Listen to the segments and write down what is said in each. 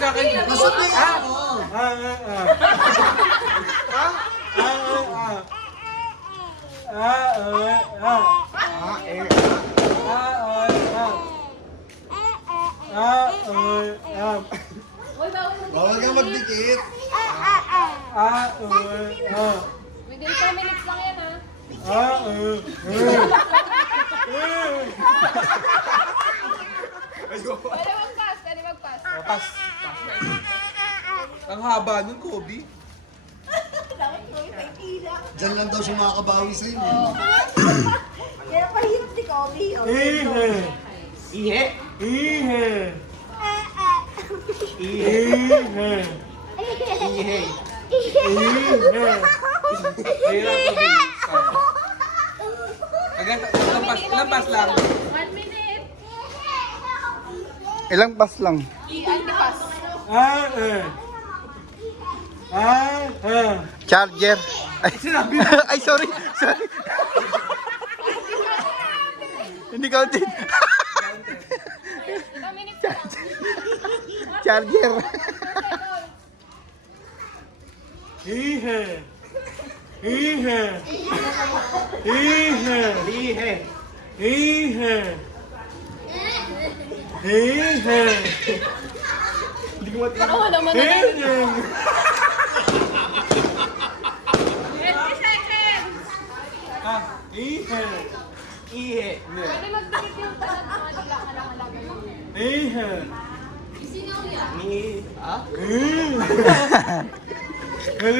magkakayo. Masabay ako. Bawal ka magdikit. Within 2 minutes lang yan, ha? Pwede mag-pass, pwede mag-pass. Pas. Ang haba nun, Kobe. Diyan lang daw siya makakabawi sa'yo. Kaya pahirap ni Kobe. Ihe. Ilang pas lang. 1 minute. Ilang pas lang? Anti-pass. Charger. Ay, ay sorry. Sorry. Hindi counted. 2 minutes lang. Charger. 4 seconds. Ako naman na 20 seconds. Pwede magdikit yung talat mga dila-kala-kala. Isinaw yan. 8, 7,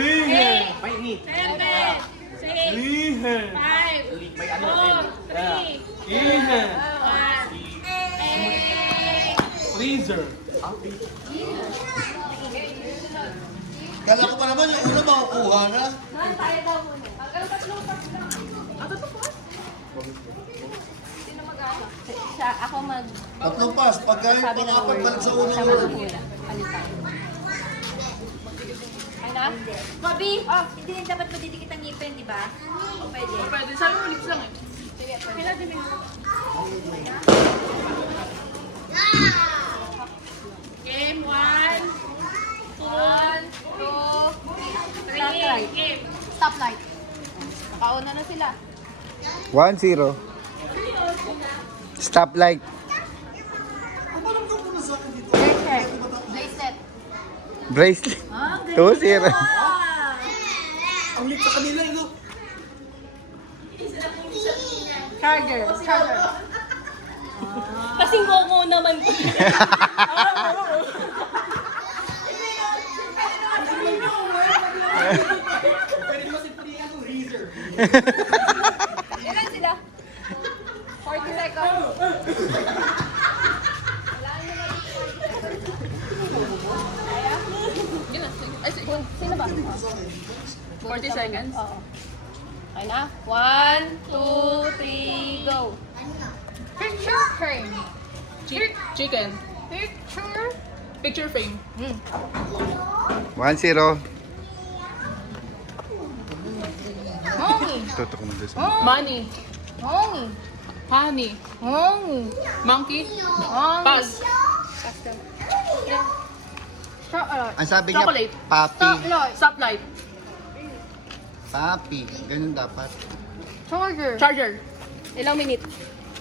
6, 5, 4, 3, 1. Freezer. Kala ko pa naman yung una makukuha na. Tayo daw muna. Ang tatlong pass lang. Sino mag-aasa? Siya, ako mag... Tatlong pas. Pagka yung pang-apat, balik sa unang Siya word. mag-hula. Palitan. Ay na? Kobe, hindi rin dapat madidikit ang ngipin, di ba? O pwede? Pwede. Sabi mo lips lang eh. Sige, pila din mo. Game 1, 2, 3, game. Stoplight. Nakauna na sila. 1-0. Stoplight. Bracelet. Bracelet. 2-0. Ang lit sa kanila, ino. Charger. Kasing mo naman ko. Ilan sila? 40 seconds. Kaya? Yun na. Ay, sino ba? 40 seconds? Oo. Okay na? 1, 2, 3, go! Picture frame. Chicken. Picture. Picture frame. 1-0. Hongi. Tutok mo doon. Money. Hongi. Honey. Hongi. Monkey. Hongi. Pass. Ang sabi niya, Chocolate. papi. Stoplight. Stoplight. Papi. Ganun dapat. Charger. Charger. Ilang minute?